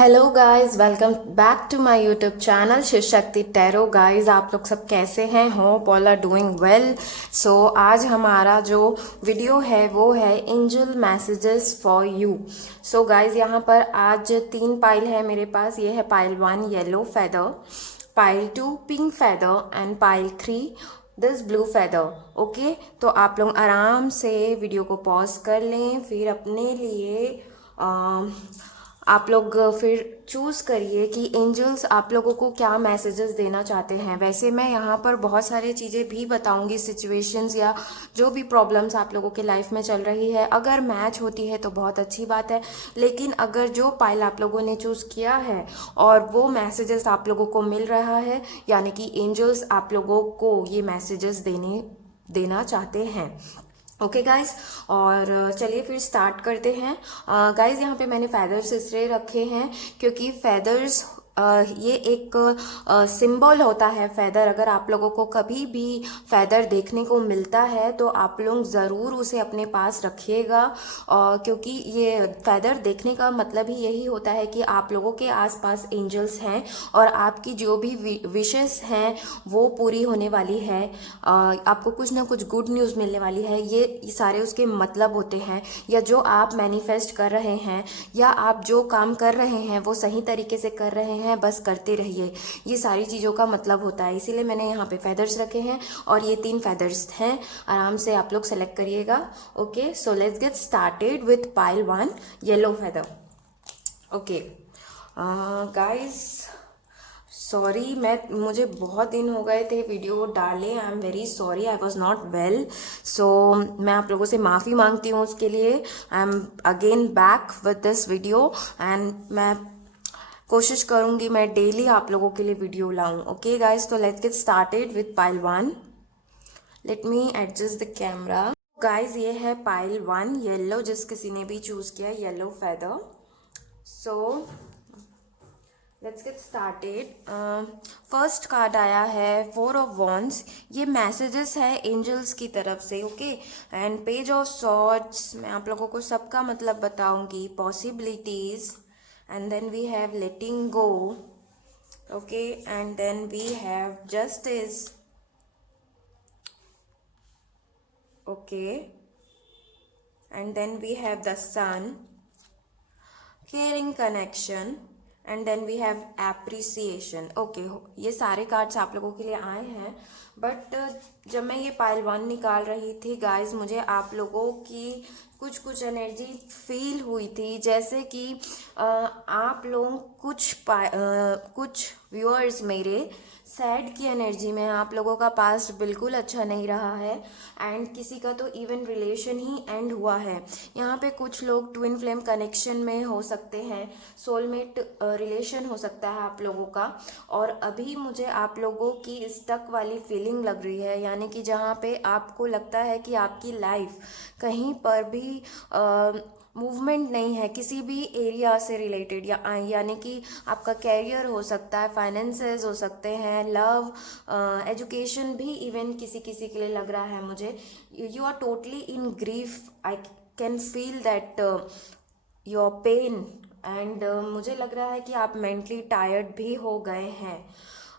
Hello guys, welcome back to my YouTube channel Shiv Shakti tarot. Guys, आप लोग सब कैसे हैं? Hope all are doing well. So आज हमारा जो वीडियो है वो है angel messages for you. So guys, यहाँ पर आज 3 पाइल है मेरे पास। ये है pile 1 yellow feather, pile 2 pink feather and pile 3 this blue feather. Okay, तो आप लोग आराम से वीडियो को पॉज कर लें, फिर अपने लिए आप लोग फिर चूज़ करिए कि एंजल्स आप लोगों को क्या मैसेजेस देना चाहते हैं। वैसे मैं यहाँ पर बहुत सारी चीज़ें भी बताऊंगी, सिचुएशंस या जो भी प्रॉब्लम्स आप लोगों के लाइफ में चल रही है। अगर मैच होती है तो बहुत अच्छी बात है, लेकिन अगर जो पाइल आप लोगों ने चूज़ किया है और वो मैसेजेस आप लोगों को मिल रहा है, यानी कि एंजल्स आप लोगों को ये मैसेजेस देना चाहते हैं। ओके गाइज, और चलिए फिर स्टार्ट करते हैं। गाइज, यहाँ पे मैंने फेदर्स इसलिए रखे हैं क्योंकि फेदर्स ये एक सिंबल होता है। फेदर, अगर आप लोगों को कभी भी फेदर देखने को मिलता है तो आप लोग ज़रूर उसे अपने पास रखिएगा, क्योंकि ये फेदर देखने का मतलब ही यही होता है कि आप लोगों के आसपास एंजल्स हैं और आपकी जो भी विशेस हैं वो पूरी होने वाली है। आपको कुछ ना कुछ गुड न्यूज़ मिलने वाली है। ये सारे उसके मतलब होते हैं, या जो आप मैनिफेस्ट कर रहे हैं या आप जो काम कर रहे हैं वो सही तरीके से कर रहे हैं, बस करते रहिए। ये सारी चीज़ों का मतलब होता है, इसीलिए मैंने यहाँ पे फेदर्स रखे हैं और ये 3 फेदर्स हैं। आराम से आप लोग सेलेक्ट करिएगा। Okay, so let's get started with pile 1 yellow feather. Okay guys, sorry, मुझे बहुत दिन हो गए थे वीडियो डाले। I am very sorry, I was not well. So मैं आप लोगों से माफ़ी मांगती हूँ उसके लिए। I am again back with this video and मैं कोशिश करूँगी मैं डेली आप लोगों के लिए वीडियो लाऊं। ओके गाइज, तो let's get started with pile 1। Let me adjust the camera. Guys, ये है पाइल 1 येलो, जिस किसी ने भी चूज़ किया yellow feather. So let's get started. First card आया है 4 ऑफ वॉन्ड्स। ये मैसेजेस है एंजल्स की तरफ से। Okay, and page of swords, मैं आप लोगों को सबका मतलब बताऊंगी। Possibilities, and then we have letting go. Okay, and then we have justice. Okay, and then we have the sun, caring connection, and then we have appreciation. Okay, ये सारे cards आप लोगों के लिए आए हैं, बट जब मैं ये पाइल 1 निकाल रही थी गाइस, मुझे आप लोगों की कुछ कुछ एनर्जी फील हुई थी, जैसे कि आप लोग कुछ व्यूअर्स मेरे सैड की एनर्जी में। आप लोगों का पास्ट बिल्कुल अच्छा नहीं रहा है एंड किसी का तो इवन रिलेशन ही एंड हुआ है। यहाँ पे कुछ लोग ट्विन फ्लेम कनेक्शन में हो सकते हैं, सोलमेट रिलेशन हो सकता है आप लोगों का। और अभी मुझे आप लोगों की स्टक वाली फीलिंग लग रही है, यानी कि जहाँ पे आपको लगता है कि आपकी लाइफ कहीं पर भी मूवमेंट नहीं है किसी भी एरिया से रिलेटेड, यानी कि आपका कैरियर हो सकता है, फाइनेंसेस हो सकते हैं, लव, एजुकेशन भी इवन किसी किसी के लिए लग रहा है मुझे। You are totally in grief, I can feel that your pain, and मुझे लग रहा है कि आप मेंटली टायर्ड भी हो गए हैं।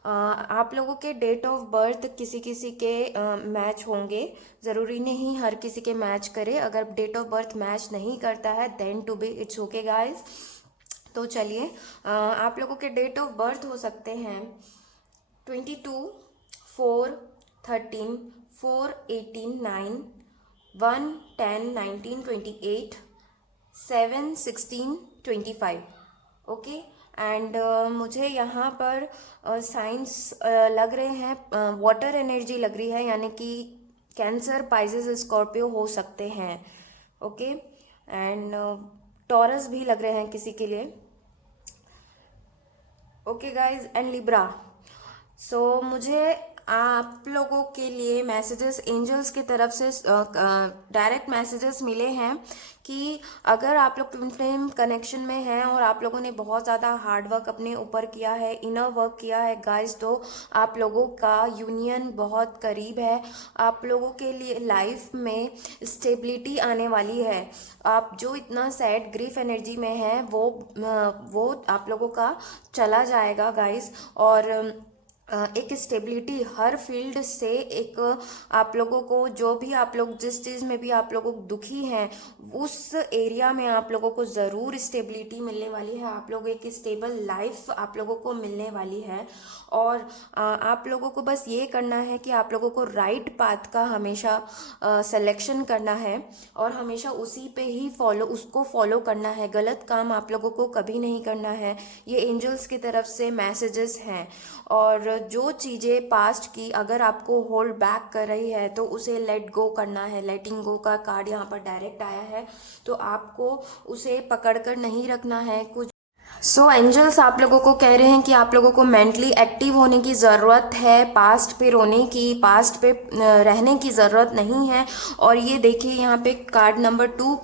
आप लोगों के डेट ऑफ बर्थ किसी किसी के मैच होंगे, ज़रूरी नहीं हर किसी के मैच करे। अगर डेट ऑफ बर्थ मैच नहीं करता है then to be it's okay guys. तो चलिए, आप लोगों के डेट ऑफ बर्थ हो सकते हैं 22/4/13, 4/18/9, 1/10/1928, 7/16/25। ओके, एंड मुझे यहाँ पर साइंस लग रहे हैं, वाटर एनर्जी लग रही है, यानी कि कैंसर, पाइसेस, स्कॉर्पियो हो सकते हैं। ओके, एंड टॉरस भी लग रहे हैं किसी के लिए। Okay guys, and Libra. So मुझे आप लोगों के लिए मैसेजेस एंजल्स की तरफ से डायरेक्ट मैसेजेस मिले हैं कि अगर आप लोग ट्विन फ्लेम कनेक्शन में हैं और आप लोगों ने बहुत ज़्यादा हार्ड वर्क अपने ऊपर किया है, इनर वर्क किया है गाइस, तो आप लोगों का यूनियन बहुत करीब है। आप लोगों के लिए लाइफ में स्टेबिलिटी आने वाली है। आप जो इतना सैड ग्रीफ एनर्जी में है वो आप लोगों का चला जाएगा गाइस। और एक स्टेबिलिटी हर फील्ड से एक आप लोगों को जो भी आप लोग जिस चीज़ में भी आप लोगों को दुखी हैं उस एरिया में आप लोगों को ज़रूर स्टेबिलिटी मिलने वाली है। आप लोग एक स्टेबल लाइफ आप लोगों को मिलने वाली है। और आप लोगों को बस ये करना है कि आप लोगों को राइट पाथ का हमेशा सिलेक्शन करना है और हमेशा उसी पे ही उसको फॉलो करना है। गलत काम आप लोगों को कभी नहीं करना है। ये एंजल्स की तरफ से मैसेजेस हैं। और जो चीज़ें पास्ट की अगर आपको होल्ड बैक कर रही है तो उसे लेट गो करना है। लेटिंग गो का कार्ड यहाँ पर डायरेक्ट आया है, तो आपको उसे पकड़ कर नहीं रखना है। कुछ एंजल्स आप लोगों को कह रहे हैं कि आप लोगों को मेंटली एक्टिव होने की ज़रूरत है, पास्ट पे रोने की, पास्ट पे रहने की ज़रूरत नहीं है। और ये देखिए यहाँ पे कार्ड नंबर 2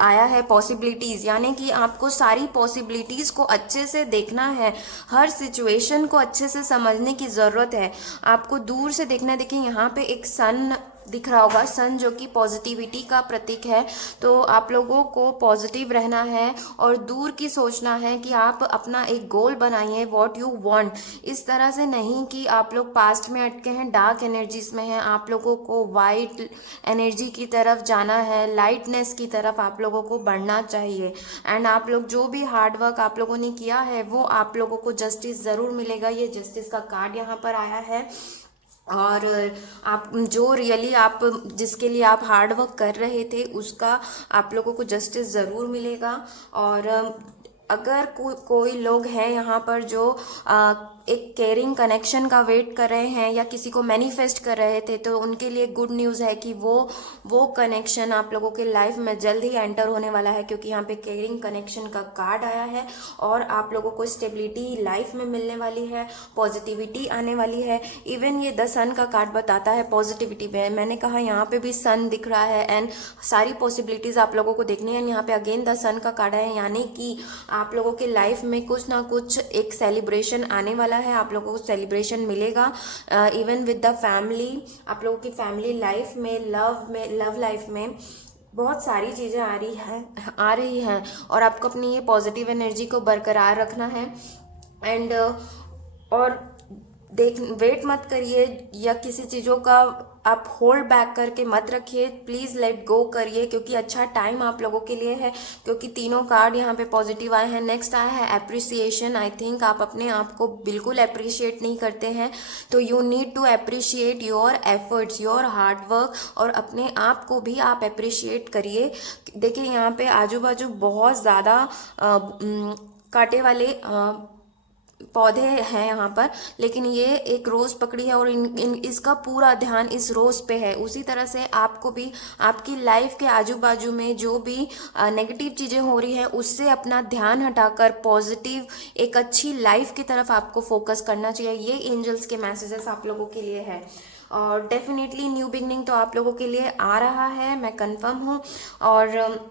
आया है पॉसिबिलिटीज़, यानी कि आपको सारी पॉसिबिलिटीज़ को अच्छे से देखना है, हर सिचुएशन को अच्छे से समझने की ज़रूरत है। आपको दूर से देखना है। देखिए यहाँ पे एक सन दिख रहा होगा, सन जो कि पॉजिटिविटी का प्रतीक है। तो आप लोगों को पॉजिटिव रहना है और दूर की सोचना है कि आप अपना एक गोल बनाइए, व्हाट यू वांट। इस तरह से नहीं कि आप लोग पास्ट में अटके हैं, डार्क एनर्जीज में हैं। आप लोगों को वाइट एनर्जी की तरफ जाना है, लाइटनेस की तरफ आप लोगों को बढ़ना चाहिए। एंड आप लोग जो भी हार्ड वर्क आप लोगों ने किया है वो आप लोगों को जस्टिस ज़रूर मिलेगा। ये जस्टिस का कार्ड यहाँ पर आया है। और आप जो रियली आप जिसके लिए आप हार्ड वर्क कर रहे थे उसका आप लोगों को जस्टिस ज़रूर मिलेगा। और अगर कोई लोग हैं यहाँ पर जो एक केयरिंग कनेक्शन का वेट कर रहे हैं या किसी को मैनिफेस्ट कर रहे थे, तो उनके लिए गुड न्यूज़ है कि वो कनेक्शन आप लोगों के लाइफ में जल्द ही एंटर होने वाला है, क्योंकि यहाँ पे केयरिंग कनेक्शन का कार्ड आया है। और आप लोगों को स्टेबिलिटी लाइफ में मिलने वाली है, पॉजिटिविटी आने वाली है। इवन ये द सन का कार्ड बताता है पॉजिटिविटी में। मैंने कहा यहाँ पे भी सन दिख रहा है एंड सारी पॉसिबिलिटीज़ आप लोगों को देखनी है। यहाँ पे अगेन द सन का कार्ड है, यानी कि आप लोगों के लाइफ में कुछ ना कुछ एक सेलिब्रेशन आने वाला है। आप लोगों को सेलिब्रेशन मिलेगा इवन विद द फैमिली। आप लोगों की फैमिली लाइफ में लव लाइफ में बहुत सारी चीज़ें आ रही हैं और आपको अपनी ये पॉजिटिव एनर्जी को बरकरार रखना है। एंड और वेट मत करिए या किसी चीज़ों का आप होल्ड बैक करके मत रखिए, प्लीज़ लेट गो करिए, क्योंकि अच्छा टाइम आप लोगों के लिए है। क्योंकि तीनों कार्ड यहाँ पे पॉजिटिव आए हैं। नेक्स्ट आया है एप्रिसिएशन। आई थिंक आप अपने आप को बिल्कुल अप्रिशिएट नहीं करते हैं, तो you need to appreciate your efforts, your hard work, और अपने आप को भी आप अप्रिशिएट करिए। देखिए यहाँ पे आजू बाजू बहुत ज़्यादा कांटे वाले पौधे हैं यहाँ पर, लेकिन ये एक रोज़ पकड़ी है और इसका पूरा ध्यान इस रोज़ पे है। उसी तरह से आपको भी आपकी लाइफ के आजू बाजू में जो भी नेगेटिव चीज़ें हो रही हैं उससे अपना ध्यान हटाकर पॉजिटिव एक अच्छी लाइफ की तरफ आपको फोकस करना चाहिए। ये एंजल्स के मैसेजेस आप लोगों के लिए है। और डेफिनेटली न्यू बिगनिंग तो आप लोगों के लिए आ रहा है, मैं कंफर्म हूँ। और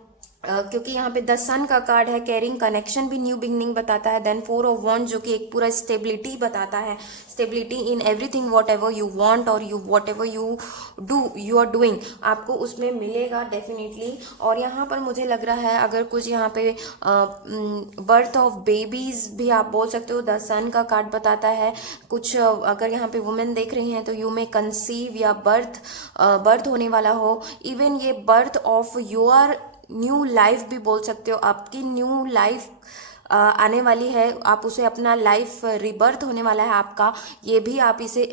क्योंकि यहाँ पे द सन का कार्ड है, कैरिंग कनेक्शन भी न्यू बिगनिंग बताता है। देन 4 ऑफ वॉन्ड जो कि एक पूरा स्टेबिलिटी बताता है, stability in everything whatever you want और whatever you are doing, आपको उसमें मिलेगा डेफिनेटली। और यहाँ पर मुझे लग रहा है अगर कुछ यहाँ पे बर्थ ऑफ बेबीज भी आप बोल सकते हो, द सन का कार्ड बताता है। कुछ अगर यहाँ पे वुमेन देख रही हैं तो यू में कंसीव या बर्थ होने वाला हो। इवन ये birth of your new life भी बोल सकते हो, आपकी न्यू लाइफ आने वाली है, आप उसे अपना लाइफ रिबर्थ होने वाला है आपका, ये भी आप इसे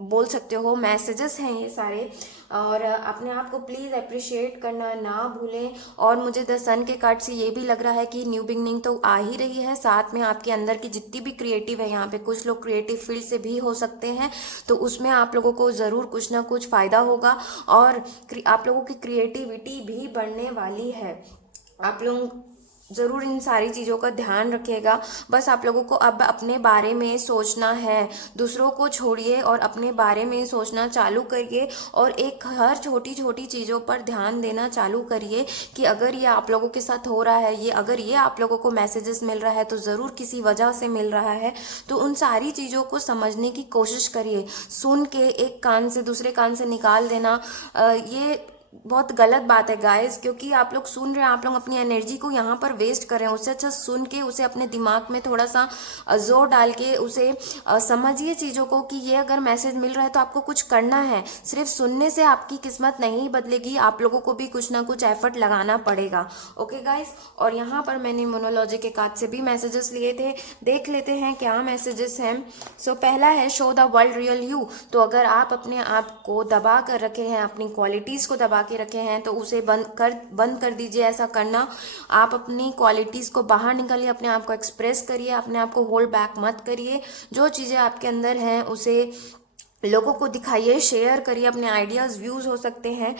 बोल सकते हो। मैसेजेस हैं ये सारे। और अपने आप को प्लीज़ अप्रिशिएट करना ना भूलें। और मुझे द सन के कार्ड से ये भी लग रहा है कि न्यू बिगनिंग तो आ ही रही है, साथ में आपके अंदर की जितनी भी क्रिएटिव है, यहाँ पे कुछ लोग क्रिएटिव फील्ड से भी हो सकते हैं, तो उसमें आप लोगों को ज़रूर कुछ ना कुछ फ़ायदा होगा और आप लोगों की क्रिएटिविटी भी बढ़ने वाली है। आप लोग ज़रूर इन सारी चीज़ों का ध्यान रखिएगा। बस आप लोगों को अब अपने बारे में सोचना है, दूसरों को छोड़िए और अपने बारे में सोचना चालू करिए और एक हर छोटी छोटी चीज़ों पर ध्यान देना चालू करिए कि अगर ये आप लोगों के साथ हो रहा है, ये अगर ये आप लोगों को मैसेजेस मिल रहा है तो ज़रूर किसी वजह से मिल रहा है। तो उन सारी चीज़ों को समझने की कोशिश करिए। सुन के एक कान से दूसरे कान से निकाल देना ये बहुत गलत बात है गाइस, क्योंकि आप लोग सुन रहे हैं, आप लोग अपनी एनर्जी को यहाँ पर वेस्ट कर रहे हैं। उससे अच्छा सुन के उसे अपने दिमाग में थोड़ा सा जोर डाल के उसे समझिए चीज़ों को कि ये अगर मैसेज मिल रहा है तो आपको कुछ करना है। सिर्फ सुनने से आपकी किस्मत नहीं बदलेगी, आप लोगों को भी कुछ ना कुछ एफर्ट लगाना पड़ेगा। ओके गाइस, और यहाँ पर मैंने मोनोलॉजी के कार्ड से भी मैसेजेस लिए थे, देख लेते हैं क्या मैसेजेस हैं। सो पहला है show the world real you. तो अगर आप अपने आप को दबा कर रखे हैं, अपनी क्वालिटीज़ को दबा के रखे हैं तो उसे बंद कर दीजिए। ऐसा करना, आप अपनी क्वालिटीज़ को बाहर निकालिए, अपने आप को एक्सप्रेस करिए, अपने आप को होल्ड बैक मत करिए। जो चीज़ें आपके अंदर हैं उसे लोगों को दिखाइए, शेयर करिए। अपने आइडियाज़ व्यूज़ हो सकते हैं,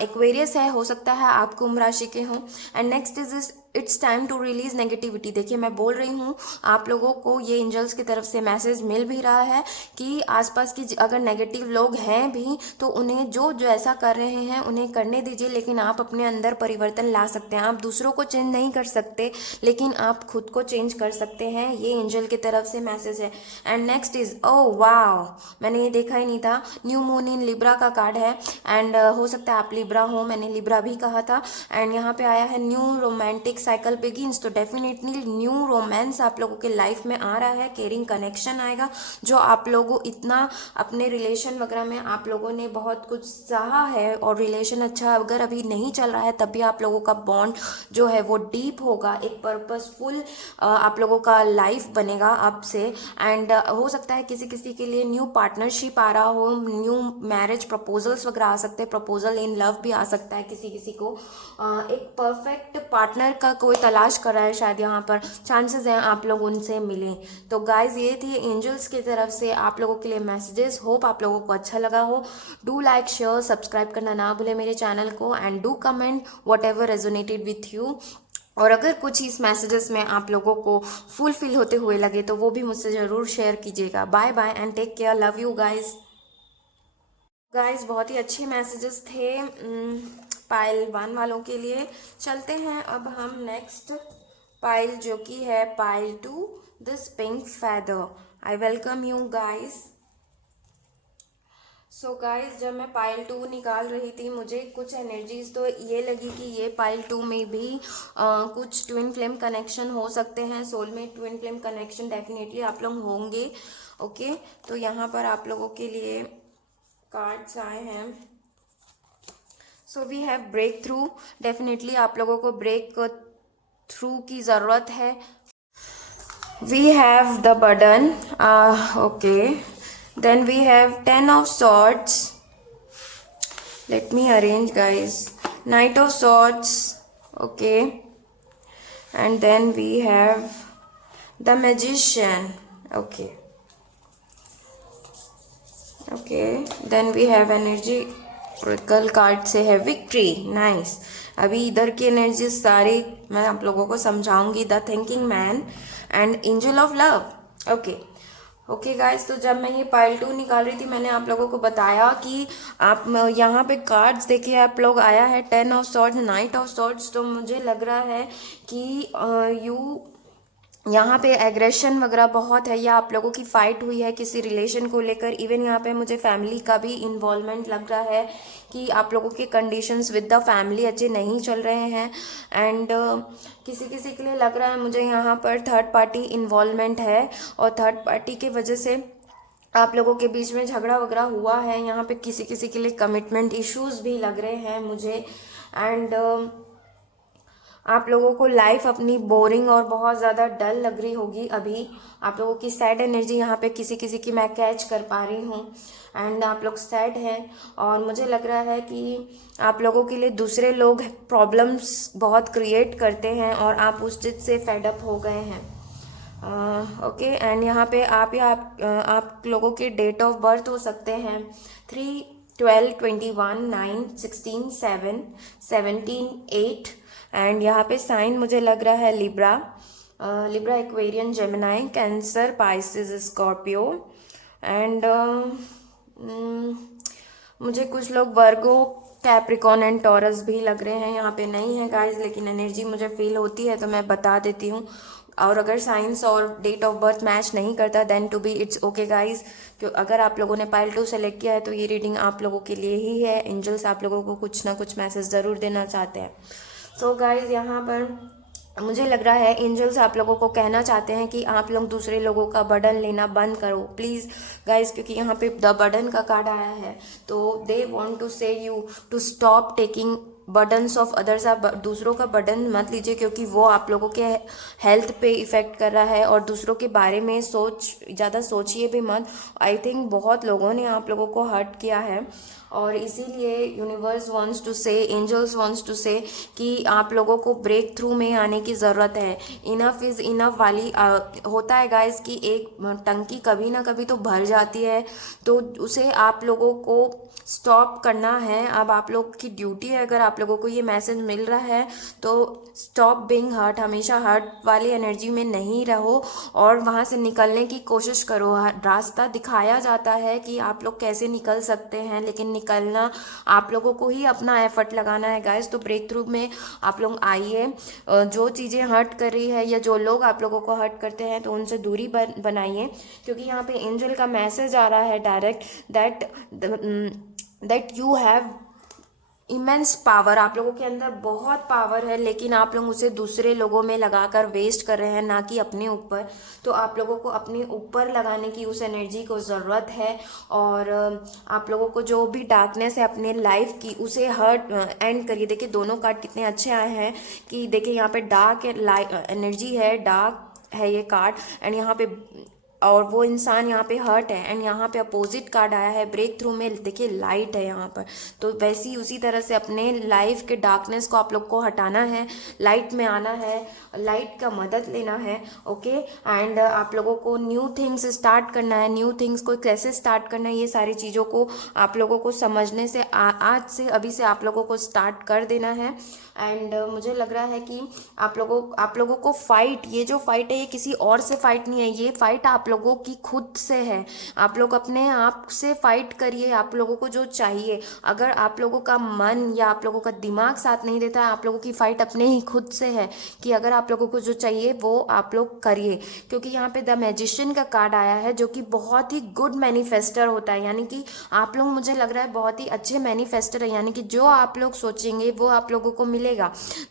एक्वेरियस है, हो सकता है आप कुंभ राशि के हों। And next is it's time to release negativity. देखिए मैं बोल रही हूँ, आप लोगों को ये एंजल्स की तरफ से मैसेज मिल भी रहा है कि आसपास की अगर नेगेटिव लोग हैं भी तो उन्हें जो ऐसा कर रहे हैं उन्हें करने दीजिए, लेकिन आप अपने अंदर परिवर्तन ला सकते हैं। आप दूसरों को चेंज नहीं कर सकते, लेकिन आप खुद को चेंज कर सकते हैं। ये एंजल की तरफ से मैसेज है। एंड नेक्स्ट इज वाओ, मैंने ये देखा ही नहीं था, न्यू मून इन लिब्रा का कार्ड है। एंड हो सकता है आप लिब्रा हो, मैंने लिब्रा भी कहा था। एंड यहाँ पे आया है न्यू रोमांटिक साइकिल बिगिंस। तो डेफिनेटली न्यू रोमांस आप लोगों के लाइफ में आ रहा है, केयरिंग कनेक्शन आएगा। जो आप लोगों इतना अपने रिलेशन वगैरह में आप लोगों ने बहुत कुछ सहा है और रिलेशन अच्छा अगर अभी नहीं चल रहा है तब भी आप लोगों का बॉन्ड जो है वो डीप होगा, एक पर्पसफुल आप लोगों का लाइफ बनेगा अब से। एंड हो सकता है किसी किसी के लिए न्यू पार्टनरशिप आ रहा हो, न्यू मैरिज प्रपोजल्स वगैरह आ सकते हैं, प्रपोजल इन लव भी आ सकता है। किसी किसी को एक परफेक्ट पार्टनर का कोई तलाश कर रहा है शायद, यहाँ पर चांसेस हैं आप लोग उनसे मिलें। तो गाइज ये थी एंजल्स की तरफ से आप लोगों के लिए मैसेजेस। होप आप लोगों को अच्छा लगा हो। डू लाइक, शेयर, सब्सक्राइब करना ना भूले मेरे चैनल को। And do comment what ever resonated with you. और अगर कुछ इस मैसेजेस में आप लोगों को फुलफिल होते हुए लगे तो वो भी मुझसे ज़रूर शेयर कीजिएगा। Bye bye and take care, love you guys. Guys बहुत ही अच्छे मैसेजेस थे पाइल 1 वालों के लिए। चलते हैं अब हम नेक्स्ट पाइल जो कि है pile 2, this pink feather. I welcome you guys. So guys जब मैं पाइल 2 निकाल रही थी मुझे कुछ एनर्जीज तो ये लगी कि ये पाइल 2 में भी कुछ ट्विन फ्लेम कनेक्शन हो सकते हैं। सोल में ट्विन फ्लेम कनेक्शन डेफिनेटली आप लोग होंगे। ओके, तो यहाँ पर आप लोगों के लिए कार्ड्स आए हैं। So we have breakthrough. Definitely आप लोगों को ब्रेक थ्रू की ज़रूरत है। We have the burden, okay, then we have 10 of swords. Let me arrange guys. Knight of swords, okay, and then we have the magician, okay, then we have energy oracle card से है victory, nice। अभी इधर की energy सारी मैं आप लोगों को समझाऊंगी। The thinking man and angel of love, okay guys. तो जब मैं ये पाइल 2 निकाल रही थी मैंने आप लोगों को बताया कि आप यहाँ पे कार्ड्स देखिए, आप लोग आया है 10 of swords, night of swords. तो मुझे लग रहा है कि यहाँ पे एग्रेशन वगैरह बहुत है, या आप लोगों की फाइट हुई है किसी रिलेशन को लेकर। इवन यहाँ पे मुझे फैमिली का भी इन्वॉल्वमेंट लग रहा है कि आप लोगों के कंडीशंस विद द फैमिली अच्छे नहीं चल रहे हैं। एंड किसी किसी के लिए लग रहा है मुझे यहाँ पर थर्ड पार्टी इन्वॉल्वमेंट है और थर्ड पार्टी के वजह से आप लोगों के बीच में झगड़ा वगैरह हुआ है। यहाँ पे किसी किसी के लिए कमिटमेंट इश्यूज भी लग रहे हैं मुझे। एंड आप लोगों को लाइफ अपनी बोरिंग और बहुत ज़्यादा डल लग रही होगी। अभी आप लोगों की सैड एनर्जी यहाँ पे किसी किसी की मैं कैच कर पा रही हूँ। एंड आप लोग सैड हैं और मुझे लग रहा है कि आप लोगों के लिए दूसरे लोग प्रॉब्लम्स बहुत क्रिएट करते हैं और आप उस चीज़ से फेड अप हो गए हैं। ओके, एंड यहाँ पे आप लोगों के डेट ऑफ बर्थ हो सकते हैं 3, 12, 21, 9, 16, 7, 17, 8, एंड यहाँ पे साइन मुझे लग रहा है Libra, Libra, Aquarian, Gemini, cancer, Pisces, Scorpio and मुझे कुछ लोग वर्गो, कैप्रिकॉन एंड टॉरस भी लग रहे हैं। यहाँ पे नहीं है गाइस, लेकिन एनर्जी मुझे फील होती है तो मैं बता देती हूँ। और अगर साइंस और डेट ऑफ बर्थ मैच नहीं करता then to be it's okay guys. क्यों अगर आप लोगों ने पाइल 2 सेलेक्ट किया है तो ये रीडिंग आप लोगों के लिए ही है। एंजल्स आप लोगों को कुछ ना कुछ मैसेज ज़रूर देना चाहते हैं। सो गाइस यहाँ पर मुझे लग रहा है एंजल्स आप लोगों को कहना चाहते हैं कि आप लोग दूसरे लोगों का बर्डन लेना बंद करो प्लीज़ गाइस, क्योंकि यहाँ पे द बर्डन का कार्ड आया है। तो they want to say you to stop taking burdens of others. आप दूसरों का बर्डन मत लीजिए, क्योंकि वो आप लोगों के हेल्थ पे इफ़ेक्ट कर रहा है। और दूसरों के बारे में ज़्यादा सोचिए भी मत। आई थिंक बहुत लोगों ने आप लोगों को हर्ट किया है, और इसीलिए यूनिवर्स वांट्स टू से, एंजल्स वांट्स टू से कि आप लोगों को ब्रेक थ्रू में आने की ज़रूरत है। इनफ इज़ इनफ वाली होता है गाइस कि एक टंकी कभी ना कभी तो भर जाती है, तो उसे आप लोगों को स्टॉप करना है। अब आप लोग की ड्यूटी है, अगर आप लोगों को ये मैसेज मिल रहा है तो स्टॉप बीइंग हर्ट। हमेशा हर्ट वाली एनर्जी में नहीं रहो और वहाँ से निकलने की कोशिश करो। रास्ता दिखाया जाता है कि आप लोग कैसे निकल सकते हैं, लेकिन निकलना आप लोगों को ही अपना एफर्ट लगाना है गाइस। तो ब्रेक थ्रू में आप लोग आइए। जो चीज़ें हर्ट कर रही है या जो लोग आप लोगों को हर्ट करते हैं तो उनसे दूरी बनाइए, क्योंकि यहाँ पे एंजल का मैसेज आ रहा है direct that you have immense power. आप लोगों के अंदर बहुत पावर है, लेकिन आप लोग उसे दूसरे लोगों में लगाकर वेस्ट कर रहे हैं, ना कि अपने ऊपर। तो आप लोगों को अपने ऊपर लगाने की उस एनर्जी को ज़रूरत है। और आप लोगों को जो भी डार्कनेस है अपने लाइफ की, उसे हर्ट एंड करिए। देखिए दोनों कार्ड कितने अच्छे आए हैं कि देखिए यहाँ पे डार्क एनर्जी है, डार्क है ये कार्ड, एंड यहाँ पे और वो इंसान यहाँ पे हर्ट है, एंड यहाँ पे अपोजिट कार्ड आया है ब्रेक थ्रू में। देखिए लाइट है यहाँ पर। तो वैसी उसी तरह से अपने लाइफ के डार्कनेस को आप लोग को हटाना है, लाइट में आना है, लाइट का मदद लेना है। ओके एंड आप लोगों को न्यू थिंग्स स्टार्ट करना है। न्यू थिंग्स को कैसे स्टार्ट करना है, ये सारी चीज़ों को आप लोगों को समझने से आज से अभी से आप लोगों को स्टार्ट कर देना है। एंड मुझे लग रहा है कि आप लोगों को फाइट, ये जो फाइट है ये किसी और से फाइट नहीं है, ये फाइट आप लोगों की खुद से है। आप लोग अपने आप से फाइट करिए, आप लोगों को जो चाहिए। अगर आप लोगों का मन या आप लोगों का दिमाग साथ नहीं देता है, आप लोगों की फाइट अपने ही खुद से है कि अगर आप लोगों को जो चाहिए वो आप लोग करिए। क्योंकि यहाँ पे द मैजिशियन का कार्ड आया है, जो कि बहुत ही गुड मैनिफेस्टर होता है। यानी कि आप लोग, मुझे लग रहा है, बहुत ही अच्छे मैनिफेस्टर है। यानी कि जो आप लोग सोचेंगे वो आप लोगों को मिलेगा।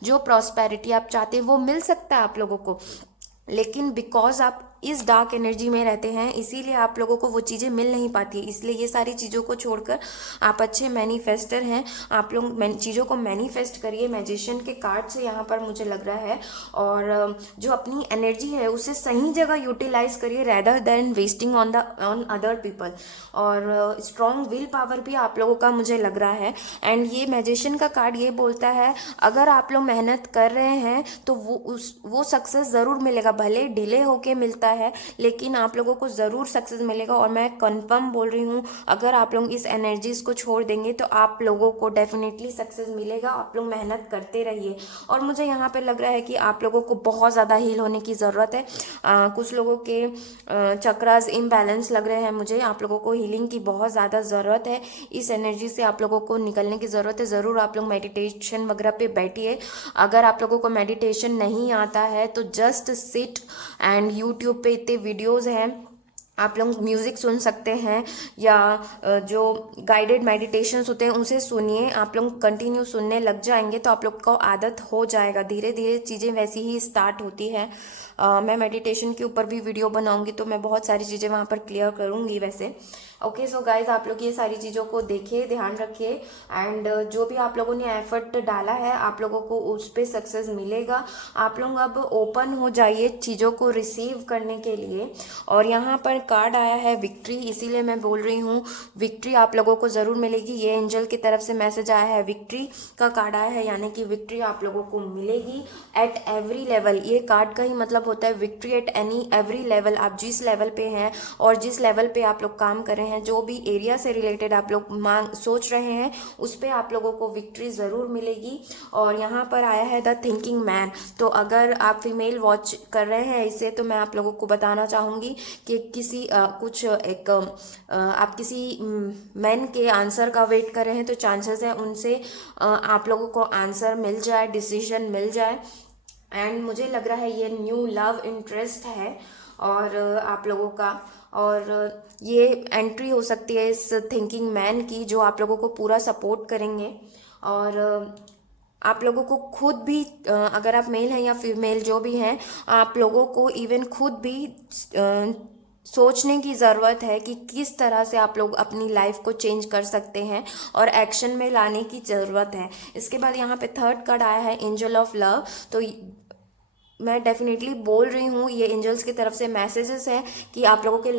जो प्रॉस्पेरिटी आप चाहते हैं वो मिल सकता है आप लोगों को, लेकिन बिकॉज आप इस डार्क एनर्जी में रहते हैं इसीलिए आप लोगों को वो चीज़ें मिल नहीं पाती है। इसलिए ये सारी चीज़ों को छोड़कर आप अच्छे मैनिफेस्टर हैं, आप लोग चीज़ों को मैनिफेस्ट करिए मैजिशियन के कार्ड से यहाँ पर मुझे लग रहा है। और जो अपनी एनर्जी है उसे सही जगह यूटिलाइज करिए rather than wasting on other people. और स्ट्रॉन्ग विल पावर भी आप लोगों का मुझे लग रहा है। एंड ये मैजिशियन का कार्ड ये बोलता है अगर आप लोग मेहनत कर रहे हैं तो वो सक्सेस ज़रूर मिलेगा, भले डिले होके मिलता है लेकिन आप लोगों को ज़रूर सक्सेस मिलेगा। और मैं कंफर्म बोल रही हूँ, अगर आप लोग इस एनर्जीज को छोड़ देंगे तो आप लोगों को डेफिनेटली सक्सेस मिलेगा। आप लोग मेहनत करते रहिए। और मुझे यहाँ पे लग रहा है कि आप लोगों को बहुत ज़्यादा हील होने की ज़रूरत है। कुछ लोगों के चक्रास इम्बैलेंस लग रहे हैं मुझे, आप लोगों को हीलिंग की बहुत ज़्यादा ज़रूरत है। इस एनर्जी से आप लोगों को निकलने की ज़रूरत है। ज़रूर आप लोग मेडिटेशन वगैरह पे बैठिए। अगर आप लोगों को मेडिटेशन नहीं आता है तो जस्ट सिट एंड यूट्यूब पे इतने वीडियोज़ हैं, आप लोग म्यूज़िक सुन सकते हैं या जो गाइडेड मेडिटेशंस होते हैं उसे सुनिए। आप लोग कंटिन्यू सुनने लग जाएंगे तो आप लोग को आदत हो जाएगा। धीरे धीरे चीज़ें वैसी ही स्टार्ट होती है। मैं मेडिटेशन के ऊपर भी वीडियो बनाऊंगी तो मैं बहुत सारी चीज़ें वहाँ पर क्लियर करूँगी वैसे। ओके सो गाइज, आप लोग ये सारी चीज़ों को देखिए, ध्यान रखिए। एंड जो भी आप लोगों ने एफर्ट डाला है आप लोगों को उस पर सक्सेस मिलेगा। आप लोग अब ओपन हो जाइए चीज़ों को रिसीव करने के लिए। और यहाँ पर कार्ड आया है विक्ट्री, इसीलिए मैं बोल रही हूँ विक्ट्री आप लोगों को ज़रूर मिलेगी। ये एंजल की तरफ से मैसेज आया है, विक्ट्री का कार्ड आया है, यानी कि विक्ट्री आप लोगों को मिलेगी एट एवरी लेवल। ये कार्ड का ही मतलब होता है विक्ट्री एट एवरी लेवल। आप जिस लेवल पे हैं और जिस लेवल पे आप लोग काम कर रहे हैं हैं, जो भी एरिया से रिलेटेड आप लोग मांग सोच रहे हैं उस पर आप लोगों को विक्ट्री ज़रूर मिलेगी। और यहाँ पर आया है द थिंकिंग मैन। तो अगर आप फीमेल वॉच कर रहे हैं इसे, तो मैं आप लोगों को बताना चाहूँगी कि किसी आप किसी मैन के आंसर का वेट कर रहे हैं, तो चांसेस है उनसे आप लोगों को आंसर मिल जाए, डिसीजन मिल जाए। एंड मुझे लग रहा है ये न्यू लव इंटरेस्ट है और आप लोगों का, और ये एंट्री हो सकती है इस थिंकिंग मैन की, जो आप लोगों को पूरा सपोर्ट करेंगे। और आप लोगों को खुद भी अगर आप मेल हैं या फीमेल जो भी हैं, आप लोगों को इवन खुद भी सोचने की ज़रूरत है कि किस तरह से आप लोग अपनी लाइफ को चेंज कर सकते हैं और एक्शन में लाने की ज़रूरत है। इसके बाद यहाँ पे थर्ड कार्ड आया है एंजल ऑफ लव। तो मैं डेफिनेटली बोल रही हूँ, ये एंजल्स की तरफ से मैसेजेस है कि आप लोगों के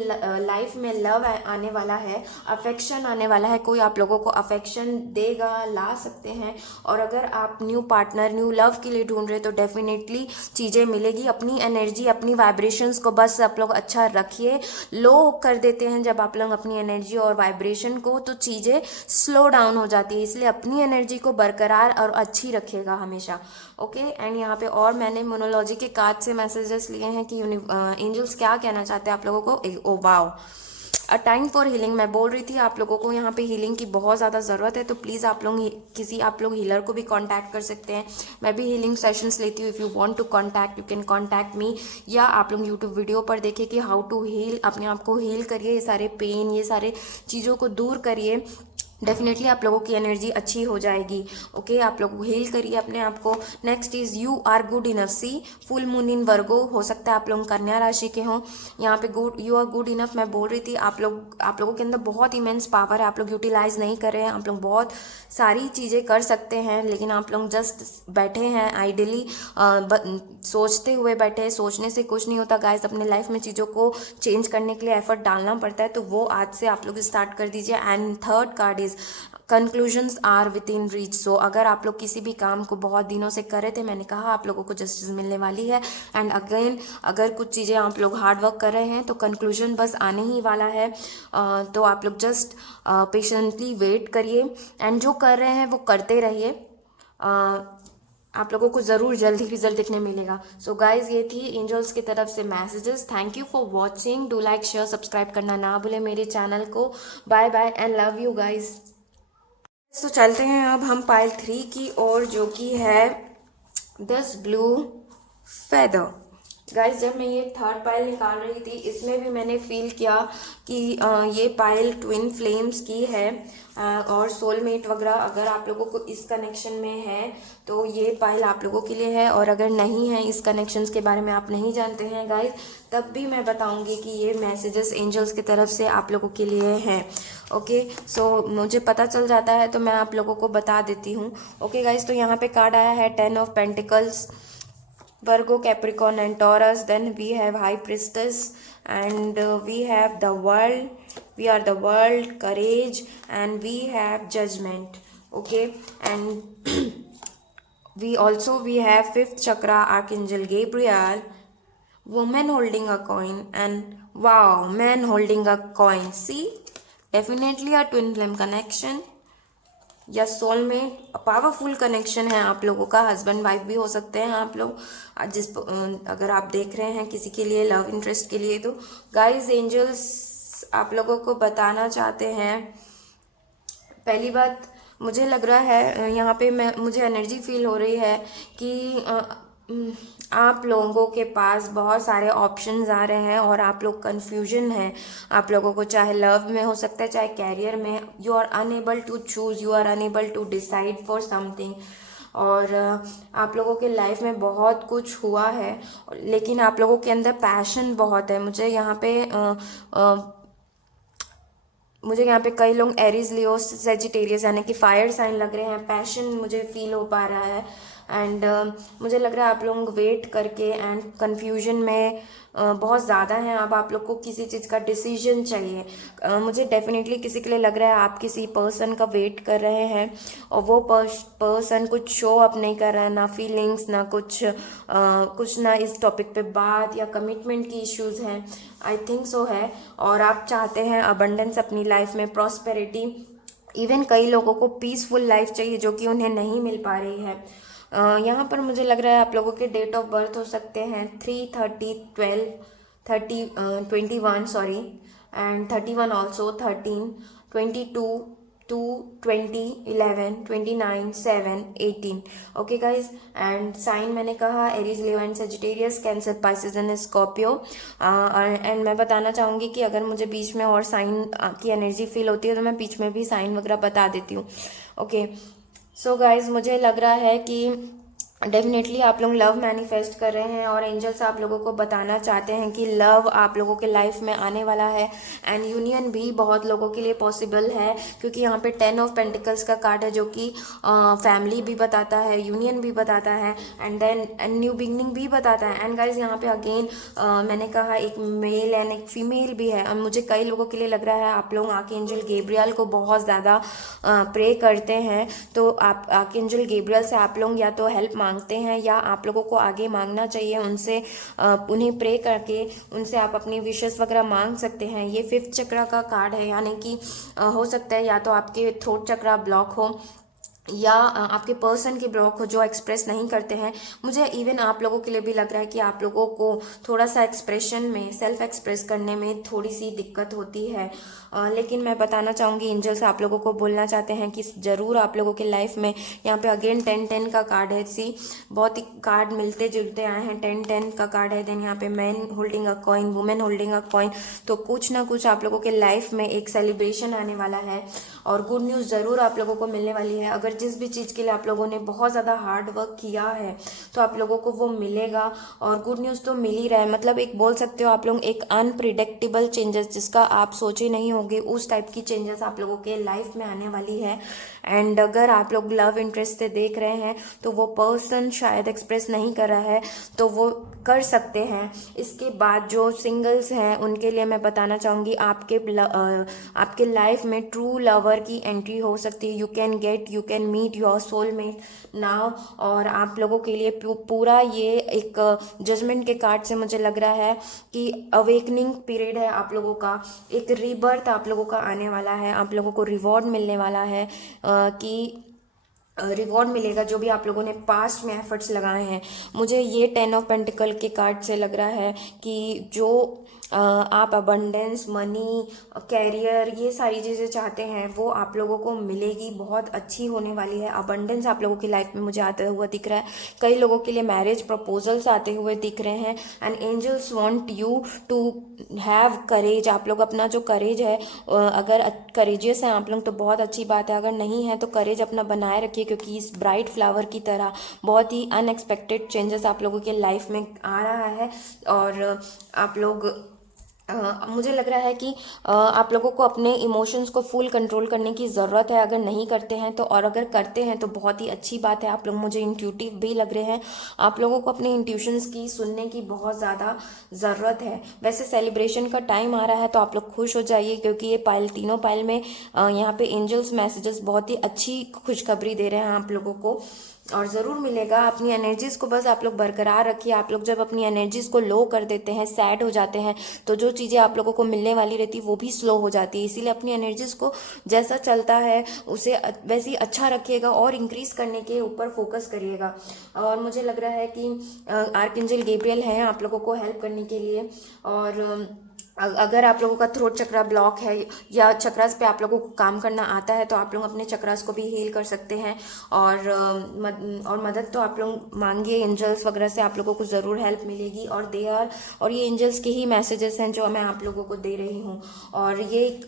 लाइफ में लव आने वाला है, अफेक्शन आने वाला है, कोई आप लोगों को अफेक्शन देगा, ला सकते हैं। और अगर आप न्यू पार्टनर, न्यू लव के लिए ढूंढ रहे तो डेफिनेटली चीज़ें मिलेगी। अपनी एनर्जी, अपनी वाइब्रेशंस को बस आप लोग अच्छा रखिए। लो कर देते हैं जब आप लोग अपनी एनर्जी और वाइब्रेशन को, तो चीज़ें स्लो डाउन हो जाती है, इसलिए अपनी एनर्जी को बरकरार और अच्छी रखिएगा हमेशा। ओके एंड यहाँ पे और मैंने मोनोलॉजी के कार्ड से मैसेजेस लिए हैं कि एंजल्स क्या कहना चाहते हैं आप लोगों को। Oh wow, a time for healing. मैं बोल रही थी आप लोगों को यहाँ पे हीलिंग की बहुत ज़्यादा ज़रूरत है, तो प्लीज़ आप लोग हीलर को भी कांटेक्ट कर सकते हैं। मैं भी हीलिंग सेशंस लेती हूँ। If you want to contact, you can contact me. या आप लोग यूट्यूब वीडियो पर देखिए कि हाउ टू हील, अपने आप को हील करिए, ये सारे पेन, ये सारे चीज़ों को दूर करिए। डेफिनेटली आप लोगों की एनर्जी अच्छी हो जाएगी। ओके आप लोग हील करिए अपने आप को। Next is you are good enough. See full moon in Virgo, हो सकता है आप लोग कन्या राशि के हों। यहाँ पे good, you are good enough. मैं बोल रही थी आप लोगों के अंदर बहुत इमेंस पावर है, आप लोग यूटिलाइज नहीं कर रहे हैं। आप लोग बहुत सारी चीज़ें कर सकते हैं, लेकिन आप लोग जस्ट बैठे हैं आइडियली, सोचते हुए बैठे हैं। सोचने से कुछ नहीं होता गाइस, अपने लाइफ में चीज़ों को चेंज करने के लिए एफर्ट डालना पड़ता है, तो वो आज से आप लोग स्टार्ट कर दीजिए। And third card is conclusions are within reach. So अगर आप लोग किसी भी काम को बहुत दिनों से कर रहे थे, मैंने कहा आप लोगों को जस्टिस मिलने वाली है। एंड अगेन अगर कुछ चीज़ें आप लोग हार्ड वर्क कर रहे हैं तो कंक्लूजन बस आने ही वाला है। तो आप लोग जस्ट पेशेंटली वेट करिए एंड जो कर रहे हैं वो करते रहिए। आप लोगों को ज़रूर जल्द ही रिजल्ट देखने मिलेगा। सो गाइज ये थी एंजल्स की तरफ से messages. Thank you for watching. Do like, share, subscribe करना ना भूलें मेरे चैनल को। Bye bye and love you guys. तो चलते हैं अब हम पाइल 3 की ओर, जो कि है दिस ब्लू फेदर। गाइस जब मैं ये थर्ड पाइल निकाल रही थी, इसमें भी मैंने फील किया कि ये पाइल ट्विन फ्लेम्स की है और सोलमेट वगैरह। अगर आप लोगों को इस कनेक्शन में है तो ये पाइल आप लोगों के लिए है, और अगर नहीं है, इस कनेक्शंस के बारे में आप नहीं जानते हैं गाइस, तब भी मैं बताऊंगी कि ये मैसेजेस एंजल्स की तरफ से आप लोगों के लिए हैं। ओके सो मुझे पता चल जाता है तो मैं आप लोगों को बता देती हूँ। ओके गाइस, तो यहाँ पे कार्ड आया है 10 of pentacles, Virgo, Capricorn and Taurus. Then we have High Priestess and we have the world. We are the world, courage, and we have judgment. Okay, and we have fifth chakra, Archangel Gabriel, woman holding a coin, and wow, man holding a coin. See, definitely a twin flame connection या soulmate, powerful connection है आप लोगों का। Husband wife भी हो सकते हैं आप लोग, अगर आप देख रहे हैं किसी के लिए लव इंटरेस्ट के लिए। तो गाइस एंजल्स आप लोगों को बताना चाहते हैं, पहली बात मुझे लग रहा है यहाँ पे मुझे एनर्जी फील हो रही है कि आप लोगों के पास बहुत सारे ऑप्शंस आ रहे हैं और आप लोग कंफ्यूजन है आप लोगों को, चाहे लव में हो सकता है, चाहे कैरियर में। You are unable to choose, you are unable to decide for something. और आप लोगों के लाइफ में बहुत कुछ हुआ है, लेकिन आप लोगों के अंदर पैशन बहुत है। मुझे यहाँ पे कई लोग एरीज, लियो, सेजिटेरियस यानी कि फायर साइन लग रहे हैं। पैशन मुझे फील हो पा रहा है एंड मुझे लग रहा है आप लोग वेट करके एंड कन्फ्यूजन में बहुत ज़्यादा हैं। अब आप लोग को किसी चीज़ का डिसीजन चाहिए। मुझे डेफिनेटली किसी के लिए लग रहा है आप किसी पर्सन का वेट कर रहे हैं और वो पर्सन कुछ शो अप नहीं कर रहा है, ना फीलिंग्स ना कुछ ना इस टॉपिक पे बात या कमिटमेंट की इश्यूज हैं। आई थिंक सो है। और आप चाहते हैं अबंडेंस अपनी लाइफ में, प्रॉस्पेरिटी, इवन कई लोगों को पीसफुल लाइफ चाहिए जो कि उन्हें नहीं मिल पा रही है। यहाँ पर मुझे लग रहा है आप लोगों के डेट ऑफ बर्थ हो सकते हैं 3/30/12 sorry, and 31 also, 13, 22, 2, 20, 11, 29, 7, 18। Okay guys, and sign मैंने कहा Aries, Leo and Sagittarius, Cancer, Pisces and Scorpio. And मैं बताना चाहूँगी कि अगर मुझे बीच में और साइन की एनर्जी फील होती है तो मैं बीच में भी साइन वगैरह बता देती हूँ। ओके, सो गाइज मुझे लग रहा है कि डेफिनेटली आप लोग लव मैनिफेस्ट कर रहे हैं और एंजल्स आप लोगों को बताना चाहते हैं कि लव आप लोगों के लाइफ में आने वाला है एंड यूनियन भी बहुत लोगों के लिए पॉसिबल है, क्योंकि यहाँ पे 10 ऑफ पेंटिकल्स का कार्ड है जो कि फैमिली भी बताता है, यूनियन भी बताता है एंड देन न्यू बिगनिंग भी बताता है। एंड गाइज यहाँ पे अगेन मैंने कहा एक मेल एंड एक फीमेल भी है। और मुझे कई लोगों के लिए लग रहा है आप लोग आर्कएंजल गैब्रियल को बहुत ज़्यादा प्रे करते हैं, तो आप आर्कएंजल गैब्रियल से आप लोग या तो हेल्प मांगते हैं या आप लोगों को आगे मांगना चाहिए उनसे, उन्हें प्रे करके उनसे आप अपनी विशेस वगैरह मांग सकते हैं। ये 5th चक्र का कार्ड है, यानी कि हो सकता है या तो आपके थ्रोट चक्र ब्लॉक हो या आपके पर्सन की ब्लॉक हो जो एक्सप्रेस नहीं करते हैं। मुझे इवन आप लोगों के लिए भी लग रहा है कि आप लोगों को थोड़ा सा एक्सप्रेशन में, सेल्फ एक्सप्रेस करने में थोड़ी सी दिक्कत होती है। लेकिन मैं बताना चाहूँगी एंजल्स आप लोगों को बोलना चाहते हैं कि ज़रूर आप लोगों के लाइफ में, यहाँ पे अगेन 10-10 का कार्ड है। सी बहुत ही कार्ड मिलते जुलते आए हैं। 10-10 का कार्ड है, देन यहाँ पे man holding a coin, women holding a coin. तो कुछ ना कुछ आप लोगों के लाइफ में एक सेलिब्रेशन आने वाला है और गुड न्यूज़ ज़रूर आप लोगों को मिलने वाली है। अगर जिस भी चीज़ के लिए आप लोगों ने बहुत ज़्यादा हार्ड वर्क किया है तो आप लोगों को वो मिलेगा और गुड न्यूज़ तो मिल ही रहा है। मतलब एक बोल सकते हो आप लोग एक अनप्रिडिक्टेबल चेंजेस, जिसका आप सोचे नहीं होंगे उस टाइप की चेंजेस आप लोगों के लाइफ में आने वाली है। एंड अगर आप लोग लव इंटरेस्ट से देख रहे हैं तो वो पर्सन शायद एक्सप्रेस नहीं कर रहा है तो वो कर सकते हैं। इसके बाद जो सिंगल्स हैं उनके लिए मैं बताना चाहूँगी आपके लाइफ में ट्रू लवर की एंट्री हो सकती है। You can meet your soulmate now. और आप लोगों के लिए पूरा ये एक जजमेंट के कार्ड से मुझे लग रहा है कि अवेकनिंग पीरियड है आप लोगों का, एक रीबर्थ आप लोगों का आने वाला है। आप लोगों को रिवॉर्ड मिलने वाला है कि रिवॉर्ड मिलेगा जो भी आप लोगों ने पास्ट में एफर्ट्स लगाए हैं। मुझे ये 10 ऑफ पेंटिकल के कार्ड से लग रहा है कि जो आप अबंडेंस, मनी, कैरियर, ये सारी चीज़ें चाहते हैं वो आप लोगों को मिलेगी, बहुत अच्छी होने वाली है। अबंडेंस आप लोगों की लाइफ में मुझे आता हुआ दिख रहा है। कई लोगों के लिए मैरिज प्रपोजल्स आते हुए दिख रहे हैं and angels want you to have courage. आप लोग अपना जो करेज है, अगर करेजियस हैं आप लोग तो बहुत अच्छी बात है, अगर नहीं है तो करेज अपना बनाए रखिए, क्योंकि इस ब्राइट फ्लावर की तरह बहुत ही अनएक्सपेक्टेड चेंजेस आप लोगों के लाइफ में आ रहा है। और आप लोग मुझे लग रहा है कि आप लोगों को अपने इमोशंस को फुल कंट्रोल करने की ज़रूरत है, अगर नहीं करते हैं तो, और अगर करते हैं तो बहुत ही अच्छी बात है। आप लोग मुझे इंट्यूटिव भी लग रहे हैं, आप लोगों को अपने इंट्यूशंस की सुनने की बहुत ज़्यादा ज़रूरत है। वैसे सेलिब्रेशन का टाइम आ रहा है तो आप लोग खुश हो जाइए, क्योंकि ये पाइल, तीनों पाइल में यहाँ पे एंजल्स मैसेजेस बहुत ही अच्छी खुशखबरी दे रहे हैं आप लोगों को और ज़रूर मिलेगा। अपनी एनर्जीज़ को बस आप लोग बरकरार रखिए। आप लोग जब अपनी एनर्जीज़ को लो कर देते हैं, सैड हो जाते हैं, तो जो चीज़ें आप लोगों को मिलने वाली रहती है वो भी स्लो हो जाती है। इसीलिए अपनी एनर्जीज़ को जैसा चलता है उसे वैसे ही अच्छा रखिएगा और इंक्रीज करने के ऊपर फोकस करिएगा। और मुझे लग रहा है कि आर्कएंजल गैब्रियल हैं आप लोगों को हेल्प करने के लिए। और अगर आप लोगों का थ्रोट चक्रा ब्लॉक है या चक्रास पे आप लोगों को काम करना आता है तो आप लोग अपने चक्रास को भी हील कर सकते हैं। और मदद तो आप लोग मांगिए एंजल्स वगैरह से, आप लोगों को ज़रूर हेल्प मिलेगी। और ये एंजल्स के ही मैसेजेस हैं जो मैं आप लोगों को दे रही हूँ। और ये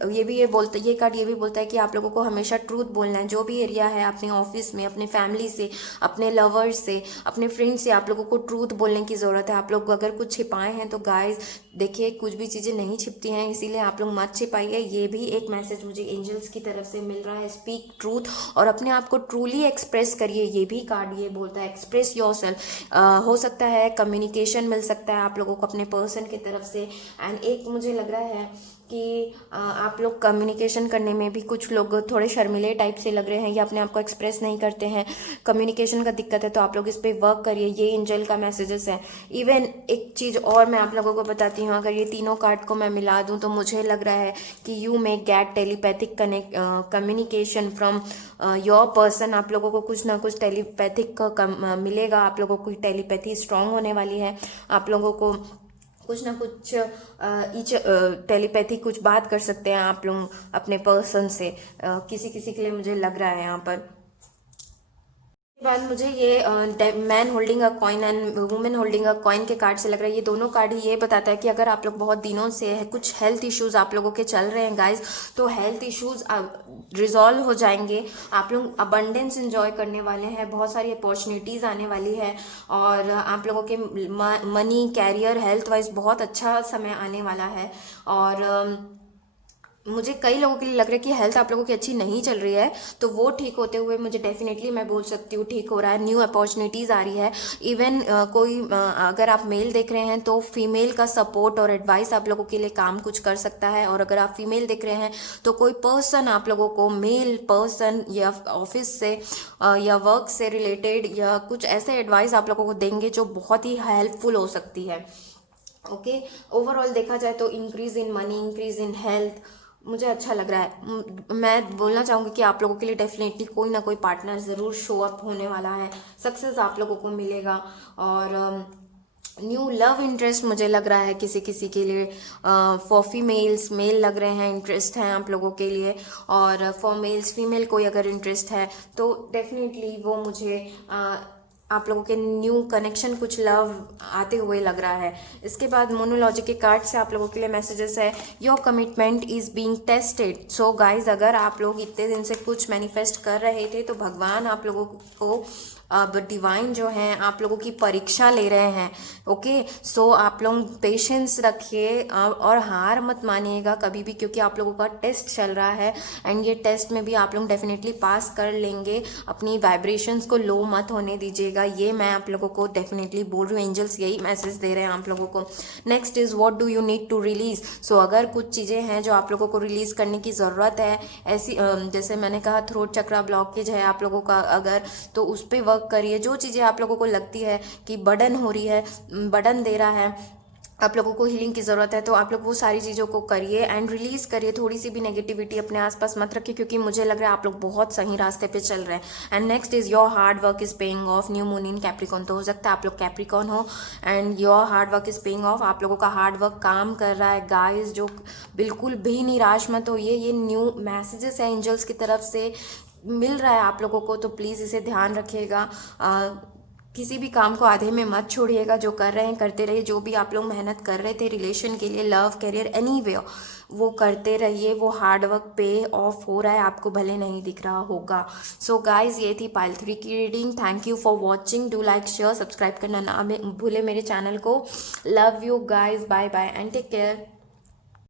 कार्ड ये भी बोलता है कि आप लोगों को हमेशा ट्रूथ बोलना है। जो भी एरिया है, अपने ऑफिस में, अपने फैमिली से, अपने लवर्स से, अपने फ्रेंड्स से, आप लोगों को ट्रूथ बोलने की ज़रूरत है। आप लोग अगर कुछ छिपाए हैं तो गाइज देखिए कुछ भी चीज़ें नहीं छिपती हैं, इसीलिए आप लोग मत छिपाइए। ये भी एक मैसेज मुझे एंजल्स की तरफ से मिल रहा है, स्पीक ट्रूथ और अपने आप को ट्रूली एक्सप्रेस करिए। ये भी कार्ड ये बोलता है एक्सप्रेस योरसेल्फ। हो सकता है कम्युनिकेशन मिल सकता है आप लोगों को अपने पर्सन की तरफ से। एंड एक मुझे लग रहा है कि आप लोग कम्युनिकेशन करने में भी कुछ लोग थोड़े शर्मीले टाइप से लग रहे हैं या अपने आप को एक्सप्रेस नहीं करते हैं, कम्युनिकेशन का दिक्कत है, तो आप लोग इस पे वर्क करिए। ये एंजल का मैसेजेस है। इवन एक चीज़ और मैं आप लोगों को बताती हूँ, अगर ये तीनों कार्ड को मैं मिला दूँ तो मुझे लग रहा है कि you may gate telepathic communication from your person. आप लोगों को कुछ ना कुछ टेलीपैथिक मिलेगा, आप लोगों को टेलीपैथी स्ट्रांग होने वाली है। आप लोगों को कुछ ना कुछ टेलीपैथी कुछ बात कर सकते हैं आप लोग अपने पर्सन से। किसी किसी के लिए मुझे लग रहा है यहाँ पर। उसके बाद मुझे ये man holding a coin and women holding a coin के कार्ड से लग रहा है। ये दोनों कार्ड ही ये बताता है कि अगर आप लोग बहुत दिनों से है कुछ हेल्थ इश्यूज आप लोगों के चल रहे हैं गाइज, तो हेल्थ इश्यूज रिजॉल्व हो जाएंगे। आप लोग अबंडेंस एंजॉय करने वाले हैं, बहुत सारी अपॉर्चुनिटीज आने वाली है और आप लोगों के मनी कैरियर हेल्थ वाइज बहुत अच्छा समय आने वाला है। और मुझे कई लोगों के लिए लग रहा है कि हेल्थ आप लोगों की अच्छी नहीं चल रही है, तो वो ठीक होते हुए मुझे डेफिनेटली मैं बोल सकती हूँ ठीक हो रहा है। न्यू अपॉर्चुनिटीज़ आ रही है। इवन अगर आप मेल देख रहे हैं तो फीमेल का सपोर्ट और एडवाइस आप लोगों के लिए काम कुछ कर सकता है। और अगर आप फीमेल देख रहे हैं तो कोई पर्सन आप लोगों को, मेल पर्सन या ऑफिस से या वर्क से रिलेटेड या कुछ ऐसे एडवाइस आप लोगों को देंगे जो बहुत ही हेल्पफुल हो सकती है। ओके, ओवरऑल देखा जाए तो increase in money, increase in health मुझे अच्छा लग रहा है। मैं बोलना चाहूँगी कि आप लोगों के लिए डेफिनेटली कोई ना कोई पार्टनर ज़रूर शो अप होने वाला है, सक्सेस आप लोगों को मिलेगा। और न्यू लव इंटरेस्ट मुझे लग रहा है किसी किसी के लिए। फॉर फीमेल्स मेल लग रहे हैं, इंटरेस्ट हैं आप लोगों के लिए। और फॉर मेल्स फीमेल कोई अगर इंटरेस्ट है तो डेफिनेटली वो मुझे आप लोगों के न्यू कनेक्शन कुछ लव आते हुए लग रहा है। इसके बाद मोनोलॉजी के कार्ड से आप लोगों के लिए मैसेजेस है, your commitment is being tested. So guys, अगर आप लोग इतने दिन से कुछ मैनिफेस्ट कर रहे थे तो भगवान आप लोगों को अब डिवाइन जो हैं आप लोगों की परीक्षा ले रहे हैं। ओके, सो आप लोग पेशेंस रखिए और हार मत मानिएगा कभी भी, क्योंकि आप लोगों का टेस्ट चल रहा है एंड ये टेस्ट में भी आप लोग डेफिनेटली पास कर लेंगे। अपनी वाइब्रेशंस को लो मत होने दीजिएगा, ये मैं आप लोगों को डेफिनेटली बोल रही हूँ। एंजल्स यही मैसेज दे रहे हैं आप लोगों को। Next is what do you need to release. So अगर कुछ चीज़ें हैं जो आप लोगों को रिलीज करने की ज़रूरत है, ऐसी जैसे मैंने कहा थ्रोट चक्रा ब्लॉकेज है आप लोगों का अगर, तो उस पर वर्क करिए। जो चीज़ें आप लोगों को लगती है कि बर्डन हो रही है, बर्डन दे रहा है, आप लोगों को हीलिंग की ज़रूरत है, तो आप लोग वो सारी चीज़ों को करिए एंड रिलीज़ करिए। थोड़ी सी भी नेगेटिविटी अपने आसपास मत रखिए, क्योंकि मुझे लग रहा है आप लोग बहुत सही रास्ते पे चल रहे हैं। And next is your hard work is paying off. New moon in Capricorn, तो हो सकता है आप लोग कैप्रिकॉन हो and your hard work is paying off. आप लोगों का हार्ड वर्क काम कर रहा है गाइज, जो बिल्कुल भी निराश मत होइए। ये न्यू मैसेजेस है एंजल्स की तरफ से मिल रहा है आप लोगों को, तो प्लीज़ इसे ध्यान रखिएगा। किसी भी काम को आधे में मत छोड़िएगा, जो कर रहे हैं करते रहिए। जो भी आप लोग मेहनत कर रहे थे रिलेशन के लिए, लव कैरियर एनीवे, वो करते रहिए। वो हार्ड वर्क पे ऑफ हो रहा है, आपको भले नहीं दिख रहा होगा। सो गाइज, ये थी पाइल 3 की reading. Thank you for watching. Do like share subscribe करना ना भूले मेरे चैनल को। Love you guys, bye bye and take care.